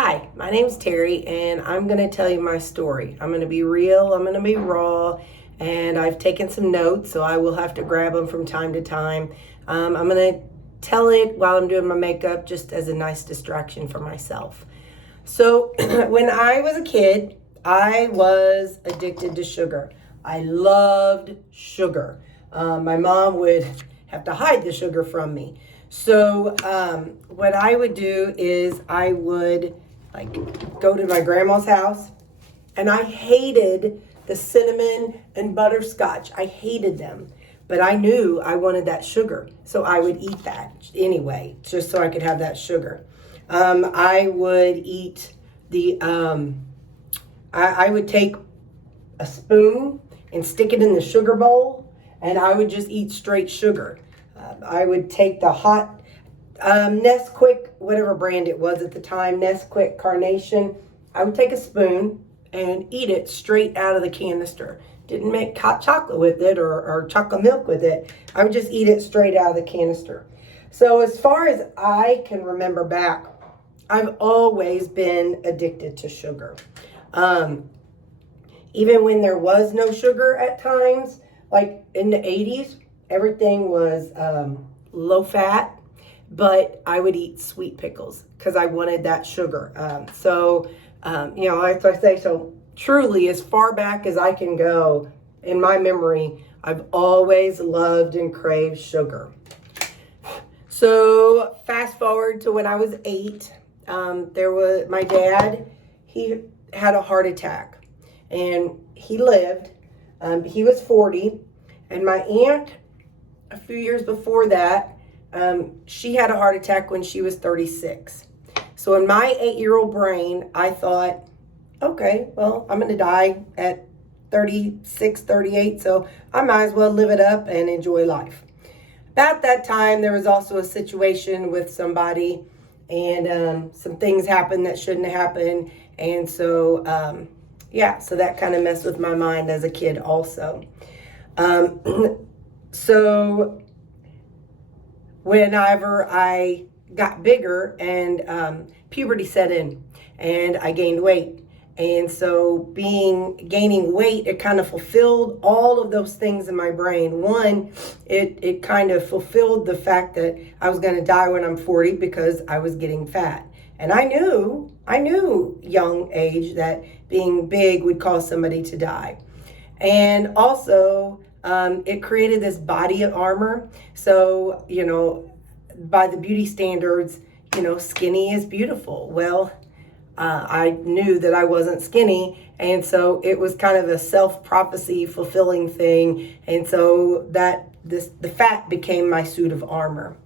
Hi, my name's Terry, and I'm going to tell you my story. I'm going to be real, I'm going to be raw, and I've taken some notes, so I will have to grab them from time to time. I'm going to tell it while I'm doing my makeup, just as a nice distraction for myself. So, when I was a kid, I was addicted to sugar. I loved sugar. My mom would have to hide the sugar from me. So what I would do is I would go to my grandma's house, and I hated the cinnamon and butterscotch. I hated them, but I knew I wanted that sugar, so I would eat that anyway, just so I could have that sugar. I would eat I would take a spoon and stick it in the sugar bowl, and I would just eat straight sugar. I would take the hot Nesquik, whatever brand it was at the time, Nesquik Carnation. I would take a spoon and eat it straight out of the canister. Didn't make hot chocolate with it or chocolate milk with it. I would just eat it straight out of the canister. So as far as I can remember back, I've always been addicted to sugar. Even when there was no sugar at times, like in the 80s, everything was low fat, but I would eat sweet pickles because I wanted that sugar. Like I say, so truly, as far back as I can go in my memory, I've always loved and craved sugar. So fast forward to when I was 8, there was my dad. He had a heart attack, and he lived. He was 40, and my aunt, a few years before that, she had a heart attack when she was 36. So in my 8-year-old brain, I thought, okay, well, I'm going to die at 36, 38, so I might as well live it up and enjoy life. About that time, there was also a situation with somebody, and some things happened that shouldn't have happened. And so, so that kind of messed with my mind as a kid also. So whenever I got bigger and puberty set in, and I gained weight. And so gaining weight, it kind of fulfilled all of those things in my brain. One, it kind of fulfilled the fact that I was going to die when I'm 40 because I was getting fat. And I knew young age that being big would cause somebody to die. And also, it created this body of armor. So, by the beauty standards, skinny is beautiful. Well, I knew that I wasn't skinny, and so it was kind of a self-prophecy fulfilling thing. And so the fat became my suit of armor.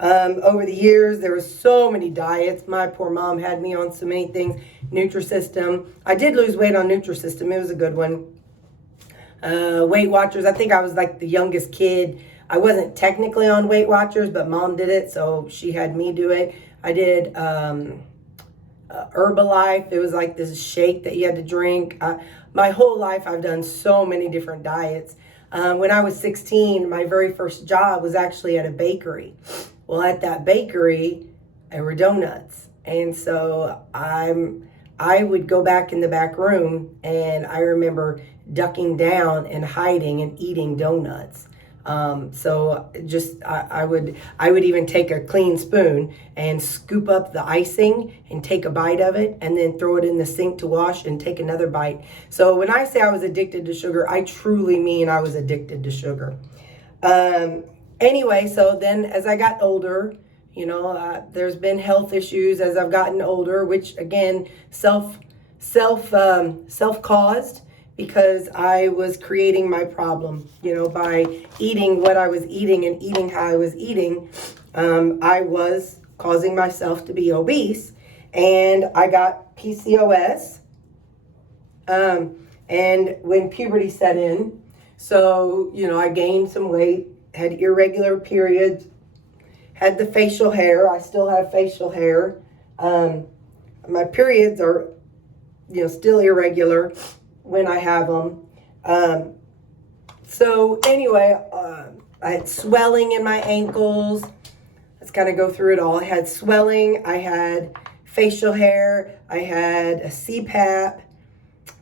Over the years, there were so many diets. My poor mom had me on so many things. Nutrisystem. I did lose weight on Nutrisystem. It was a good one. Weight Watchers. I think I was like the youngest kid. I wasn't technically on Weight Watchers, but mom did it, so she had me do it. I did Herbalife. It was like this shake that you had to drink. My whole life, I've done so many different diets. When I was 16, my very first job was actually at a bakery. Well, at that bakery, there were donuts. And so I would go back in the back room, and I remember ducking down and hiding and eating donuts. I would even take a clean spoon and scoop up the icing and take a bite of it, and then throw it in the sink to wash and take another bite. So when I say I was addicted to sugar, I truly mean I was addicted to sugar. Anyway, so then as I got older, there's been health issues as I've gotten older, which again, self-caused, because I was creating my problem, by eating what I was eating and eating how I was eating. I was causing myself to be obese, and I got PCOS. And when puberty set in, so, I gained some weight, had irregular periods, had the facial hair. I still have facial hair. My periods are, still irregular when I have them. So anyway, I had swelling in my ankles. Let's kind of go through it all. I had swelling. I had facial hair. I had a CPAP.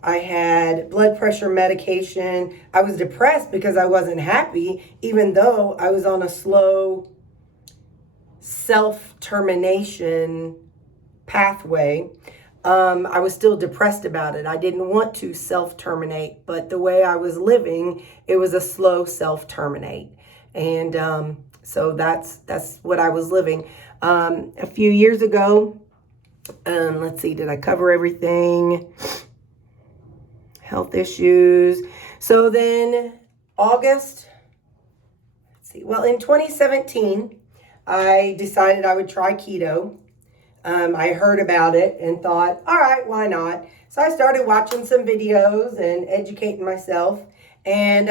I had blood pressure medication. I was depressed because I wasn't happy, even though I was on a slow self-termination pathway. I was still depressed about it. I didn't want to self-terminate, but the way I was living, it was a slow self-terminate. And so that's what I was living. A few years ago, let's see, did I cover everything? Health issues. So then August, let's see, well, in 2017, I decided I would try keto. I heard about it and thought, all right, why not? So I started watching some videos and educating myself. And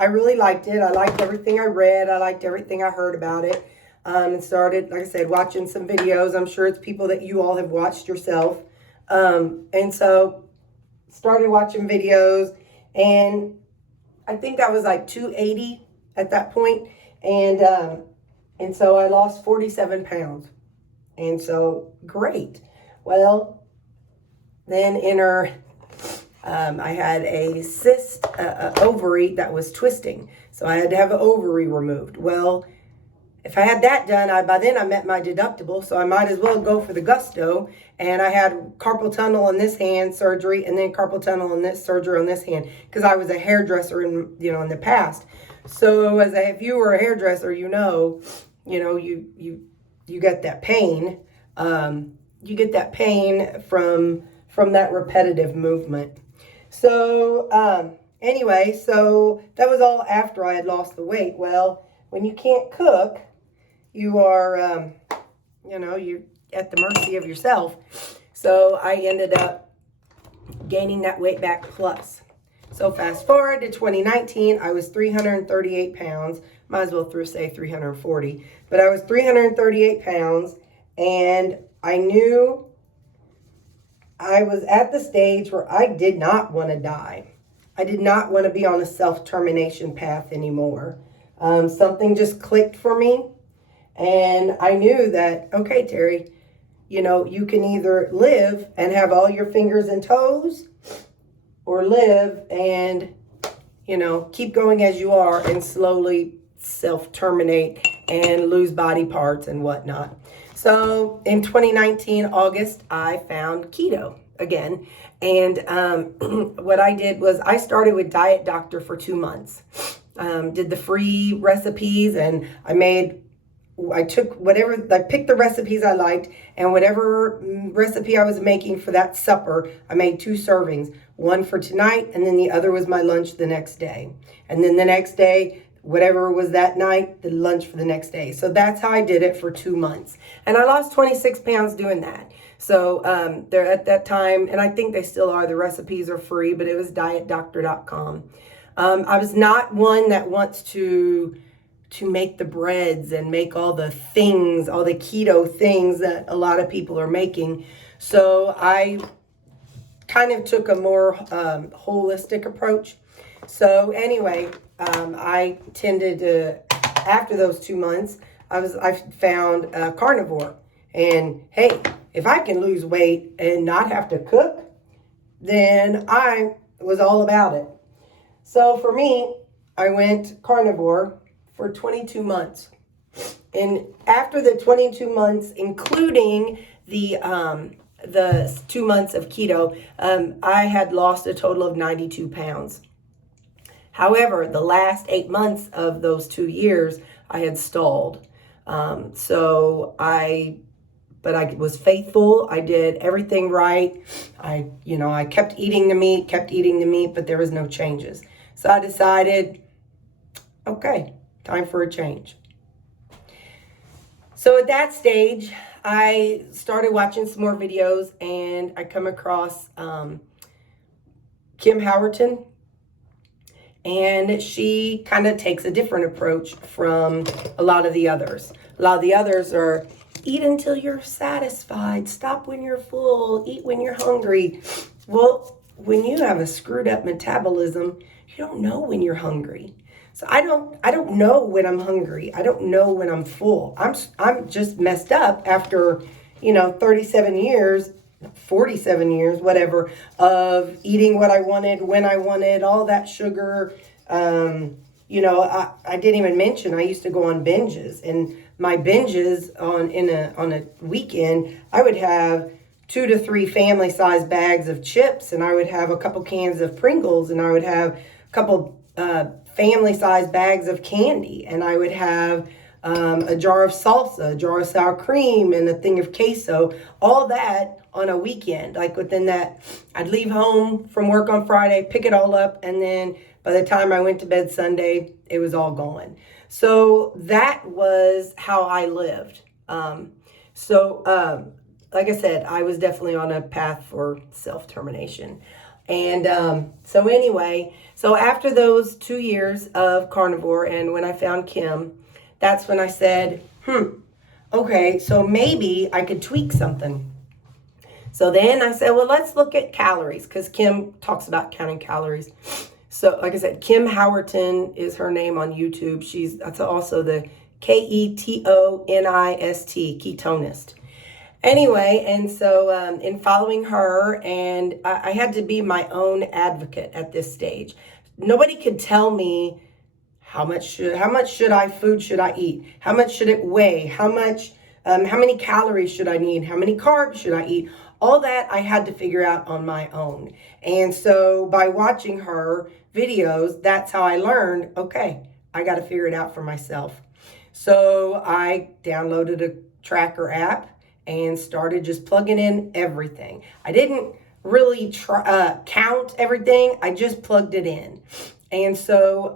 I really liked it. I liked everything I read. I liked everything I heard about it. And started, like I said, watching some videos. I'm sure it's people that you all have watched yourself. And so started watching videos. And I think I was like 280 at that point. And so I lost 47 pounds. And so, great. Well, then I had a cyst, ovary that was twisting. So I had to have an ovary removed. Well, if I had that done, by then I met my deductible, so I might as well go for the gusto. And I had carpal tunnel in this hand surgery, and then carpal tunnel in this surgery on this hand, because I was a hairdresser in the past. So if you were a hairdresser, you get that pain. You get that pain from that repetitive movement. So anyway, so that was all after I had lost the weight. Well, when you can't cook, you are, you're at the mercy of yourself. So I ended up gaining that weight back plus. So fast forward to 2019, I was 338 pounds. Might as well say 340. But I was 338 pounds, and I knew I was at the stage where I did not want to die. I did not want to be on a self-termination path anymore. Something just clicked for me. And I knew that, okay, Terry, you can either live and have all your fingers and toes, or live and, keep going as you are and slowly self-terminate and lose body parts and whatnot. So in 2019, August, I found keto again. And what I did was I started with Diet Doctor for 2 months. Did the free recipes, and I picked the recipes I liked, and whatever recipe I was making for that supper, I made 2 servings, one for tonight, and then the other was my lunch the next day. And then the next day, whatever was that night, the lunch for the next day. So that's how I did it for 2 months. And I lost 26 pounds doing that. So there at that time, and I think they still are, the recipes are free, but it was dietdoctor.com. I was not one that wants to make the breads and make all the things, all the keto things that a lot of people are making. So I kind of took a more holistic approach. So anyway, I tended to, after those 2 months, I found carnivore. And hey, if I can lose weight and not have to cook, then I was all about it. So for me, I went carnivore for 22 months. And after the 22 months, including the 2 months of keto, I had lost a total of 92 pounds. However, the last 8 months of those 2 years, I had stalled. But I was faithful. I did everything right. I kept eating the meat, but there was no changes. So I decided, okay, time for a change. So at that stage, I started watching some more videos, and I come across Kim Howerton. And she kind of takes a different approach from a lot of the others. A lot of the others are eat until you're satisfied, stop when you're full, eat when you're hungry. Well, when you have a screwed up metabolism, you don't know when you're hungry. So I don't know when I'm hungry. I don't know when I'm full. I'm just messed up after, 37 years, 47 years, whatever, of eating what I wanted, when I wanted, all that sugar. I didn't even mention I used to go on binges, and my binges on a weekend, I would have 2 to 3 family size bags of chips, and I would have a couple cans of Pringles, and I would have a couple family size bags of candy, and I would have a jar of salsa, a jar of sour cream, and a thing of queso, all that on a weekend. Like within that, I'd leave home from work on Friday, pick it all up, and then by the time I went to bed Sunday, it was all gone. So that was how I lived. Like I said, I was definitely on a path for self-termination. And so after those 2 years of carnivore, and when I found Kim, that's when I said, okay, so maybe I could tweak something. So then I said, well, let's look at calories, because Kim talks about counting calories. So like I said, Kim Howerton is her name on YouTube. That's also the ketonist, ketonist. Anyway, and so in following her, and I had to be my own advocate at this stage. Nobody could tell me how much food should I eat? How much should it weigh? How many calories should I need? How many carbs should I eat? All that I had to figure out on my own. And so by watching her videos, that's how I learned, okay, I got to figure it out for myself. So I downloaded a tracker app and started just plugging in everything. I didn't really count everything. I just plugged it in. And so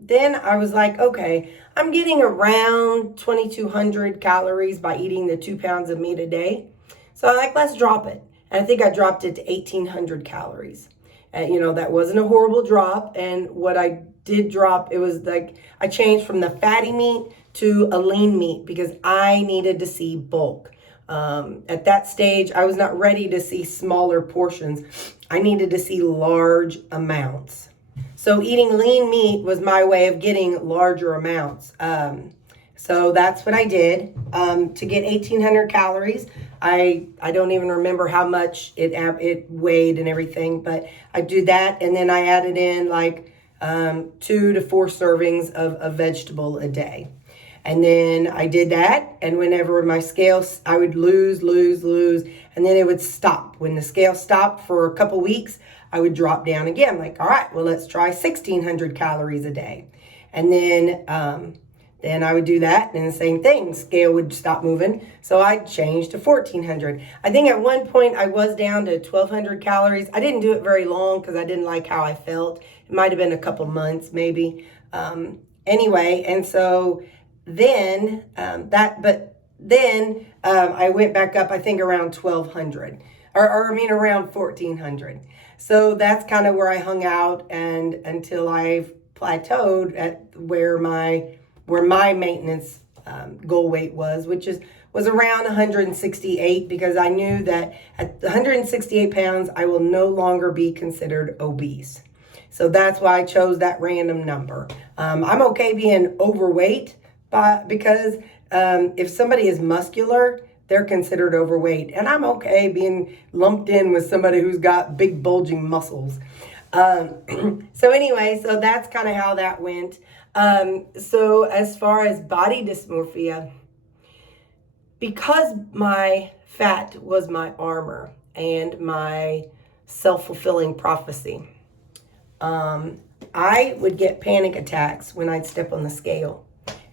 then I was like, okay, I'm getting around 2,200 calories by eating the 2 pounds of meat a day. So I'm like, let's drop it. And I think I dropped it to 1,800 calories. And, that wasn't a horrible drop. And what I did drop, it was like I changed from the fatty meat to a lean meat because I needed to see bulk. At that stage, I was not ready to see smaller portions. I needed to see large amounts. So eating lean meat was my way of getting larger amounts. So that's what I did. To get 1,800 calories, I don't even remember how much it weighed and everything, but I do that, and then I added in like 2 to 4 servings of vegetable a day. And then I did that, and whenever my scale, I would lose, and then it would stop. When the scale stopped for a couple weeks, I would drop down again. Like, all right, well, let's try 1,600 calories a day. And then I would do that, and the same thing. Scale would stop moving, so I'd change to 1,400. I think at one point I was down to 1,200 calories. I didn't do it very long because I didn't like how I felt. It might have been a couple months, maybe. Anyway, and so then I went back up, I think around 1,200, around 1,400. So that's kind of where I hung out, and until I've plateaued at where my maintenance goal weight was, which was around 168, because I knew that at 168 pounds, I will no longer be considered obese. So that's why I chose that random number. I'm okay being overweight, because if somebody is muscular, they're considered overweight. And I'm okay being lumped in with somebody who's got big bulging muscles. So anyway, so that's kind of how that went. So as far as body dysmorphia, because my fat was my armor and my self-fulfilling prophecy, I would get panic attacks when I'd step on the scale,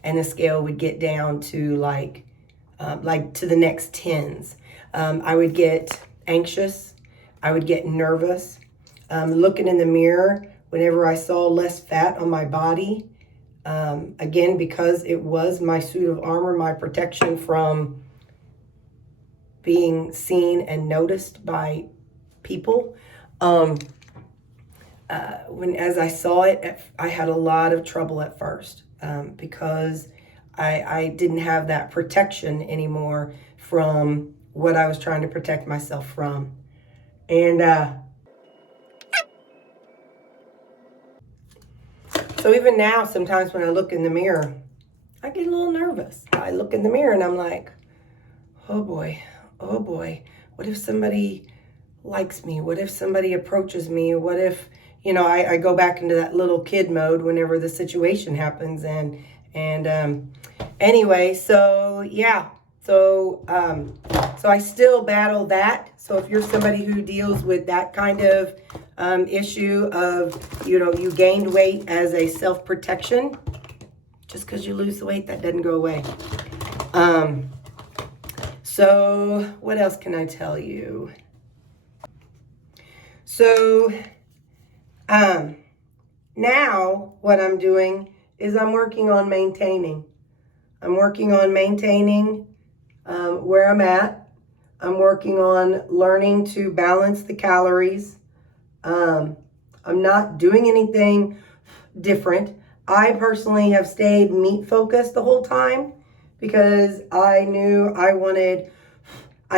and the scale would get down to like to the next tens. I would get anxious. I would get nervous. Looking in the mirror, whenever I saw less fat on my body, again, because it was my suit of armor, my protection from being seen and noticed by people. As I saw it, I had a lot of trouble at first, because I didn't have that protection anymore from what I was trying to protect myself from. And so even now, sometimes when I look in the mirror, I get a little nervous. I look in the mirror and I'm like, oh boy, oh boy, what if somebody likes me? What if somebody approaches me? What if, I go back into that little kid mode whenever the situation happens. And anyway, so yeah. So I still battle that. So if you're somebody who deals with that kind of issue of, you gained weight as a self-protection, just because you lose the weight, that doesn't go away. So what else can I tell you? So now what I'm doing is I'm working on maintaining. I'm working on maintaining where I'm at. I'm working on learning to balance the calories. I'm not doing anything different. I personally have stayed meat focused the whole time because I knew I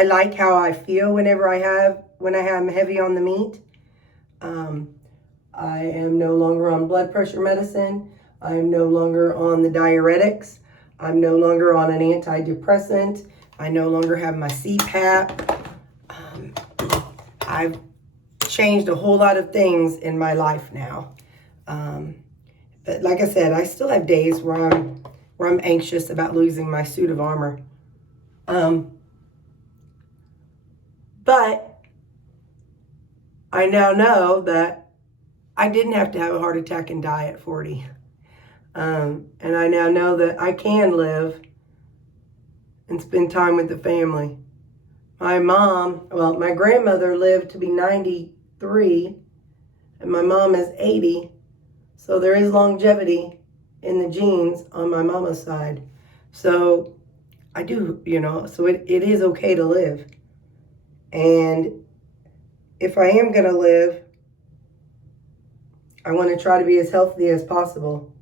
like how I feel when I'm heavy on the meat. I am no longer on blood pressure medicine. I'm no longer on the diuretics. I'm no longer on an antidepressant. I no longer have my CPAP. I've changed a whole lot of things in my life now. But like I said, I still have days where I'm anxious about losing my suit of armor. But I now know that I didn't have to have a heart attack and die at 40. And I now know that I can live and spend time with the family. My grandmother lived to be 93, and my mom is 80. So there is longevity in the genes on my mama's side. So I do, so it is okay to live. And if I am going to live, I want to try to be as healthy as possible.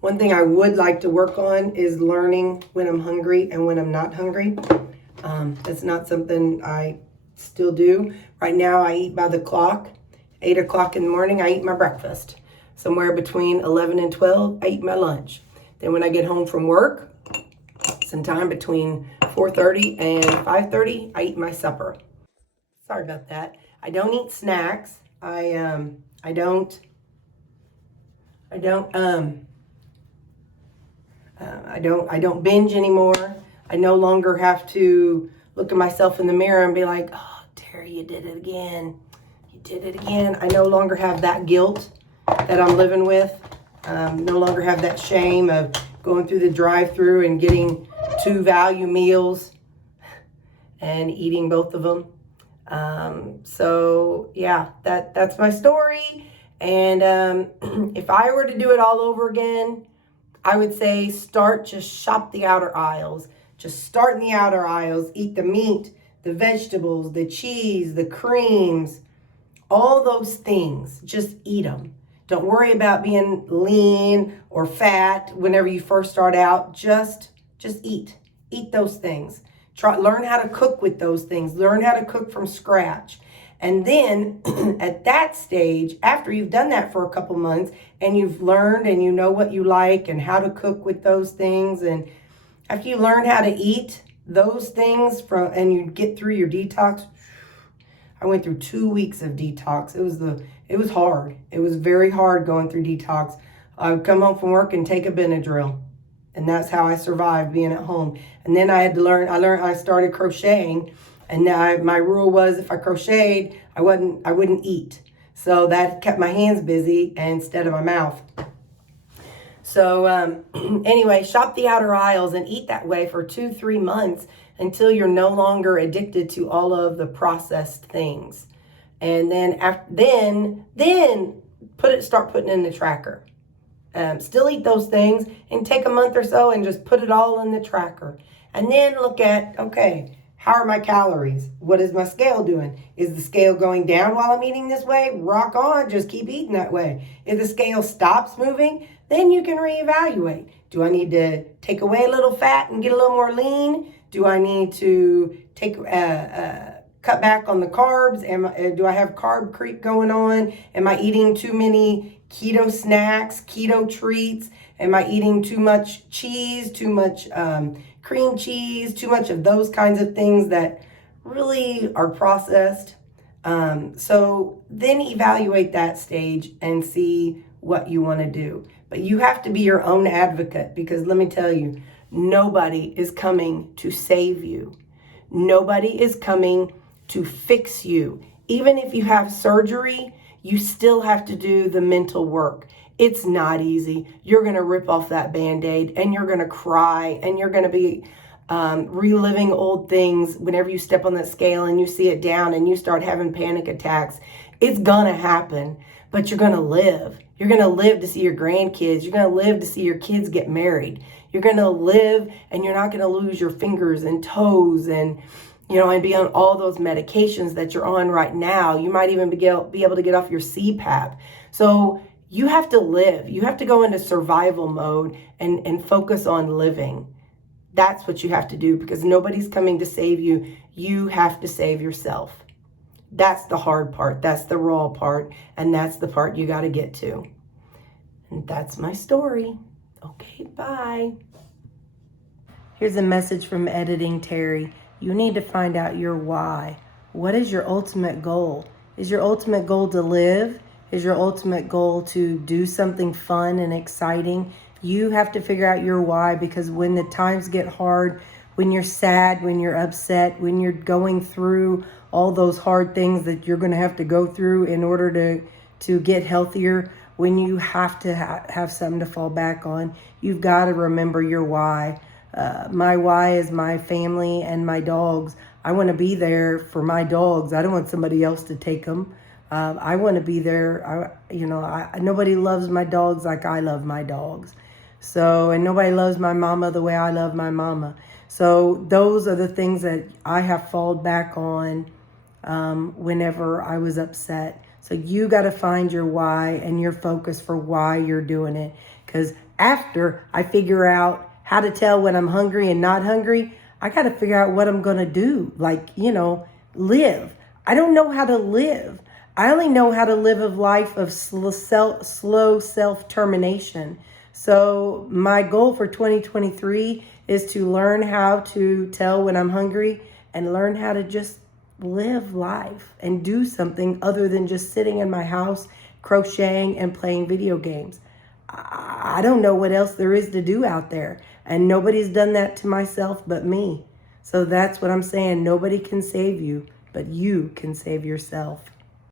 One thing I would like to work on is learning when I'm hungry and when I'm not hungry. That's not something I still do. Right now I eat by the clock. 8 o'clock in the morning, I eat my breakfast. Somewhere between 11 and 12, I eat my lunch. Then when I get home from work, sometime between 4:30 and 5:30, I eat my supper. Sorry about that. I don't eat snacks. I don't binge anymore. I no longer have to look at myself in the mirror and be like, oh, Terry, you did it again. You did it again. I no longer have that guilt that I'm living with. No longer have that shame of going through the drive-thru and getting 2 value meals and eating both of them. So yeah, that's my story. And if I were to do it all over again, I would say just shop the outer aisles. Just start in the outer aisles, eat the meat, the vegetables, the cheese, the creams, all those things. Just eat them. Don't worry about being lean or fat whenever you first start out. Just eat. Eat those things. Learn how to cook with those things. Learn how to cook from scratch. And then at that stage, after you've done that for a couple months and you've learned and you know what you like and how to cook with those things, and after you learn how to eat those things and you get through your detox, I went through 2 weeks of detox. It was hard. It was very hard going through detox. I would come home from work and take a Benadryl. And that's how I survived being at home. And then I started crocheting. And my rule was if I crocheted, I wouldn't eat. So that kept my hands busy instead of my mouth. So anyway, shop the outer aisles and eat that way for 2-3 months until you're no longer addicted to all of the processed things. And then start putting in the tracker. Still eat those things and take a month or so and just put it all in the tracker. And then look at, okay, how are my calories? What is my scale doing? Is the scale going down while I'm eating this way? Rock on, just keep eating that way. If the scale stops moving, then you can reevaluate. Do I need to take away a little fat and get a little more lean? Do I need to cut back on the carbs? Do I have carb creep going on? Am I eating too many keto snacks, keto treats? Am I eating too much cheese, too much cream cheese, too much of those kinds of things that really are processed? So then evaluate that stage and see what you want to do. But you have to be your own advocate, because let me tell you, nobody is coming to save you. Nobody is coming to fix you. Even if you have surgery, you still have to do the mental work. It's not easy. You're going to rip off that Band-Aid and you're going to cry and you're going to be reliving old things whenever you step on that scale and you see it down and you start having panic attacks. It's going to happen, but you're going to live. You're going to live to see your grandkids. You're going to live to see your kids get married. You're going to live, and you're not going to lose your fingers and toes and, and be on all those medications that you're on right now. You might even be able to get off your CPAP. So you have to live. You have to go into survival mode and focus on living. That's what you have to do, because nobody's coming to save you. You have to save yourself. That's the hard part. That's the raw part. And that's the part you got to get to. And that's my story. Okay, bye. Here's a message from Editing Terry. You need to find out your why. What is your ultimate goal? Is your ultimate goal to live? Is your ultimate goal to do something fun and exciting? You have to figure out your why, because when the times get hard, when you're sad, when you're upset, when you're going through all those hard things that you're going to have to go through in order to get healthier, when you have to have something to fall back on, you've got to remember your why. My why is my family and my dogs. I want to be there for my dogs. I don't want somebody else to take them. I want to be there. Nobody loves my dogs like I love my dogs. So, and nobody loves my mama the way I love my mama. So those are the things that I have fallen back on whenever I was upset. So you got to find your why and your focus for why you're doing it. Because after I figure out how to tell when I'm hungry and not hungry, I got to figure out what I'm going to do. Live. I don't know how to live. I only know how to live a life of slow self-termination. So my goal for 2023 is to learn how to tell when I'm hungry and learn how to just live life and do something other than just sitting in my house, crocheting and playing video games. I don't know what else there is to do out there. And nobody's done that to myself but me. So that's what I'm saying. Nobody can save you, but you can save yourself.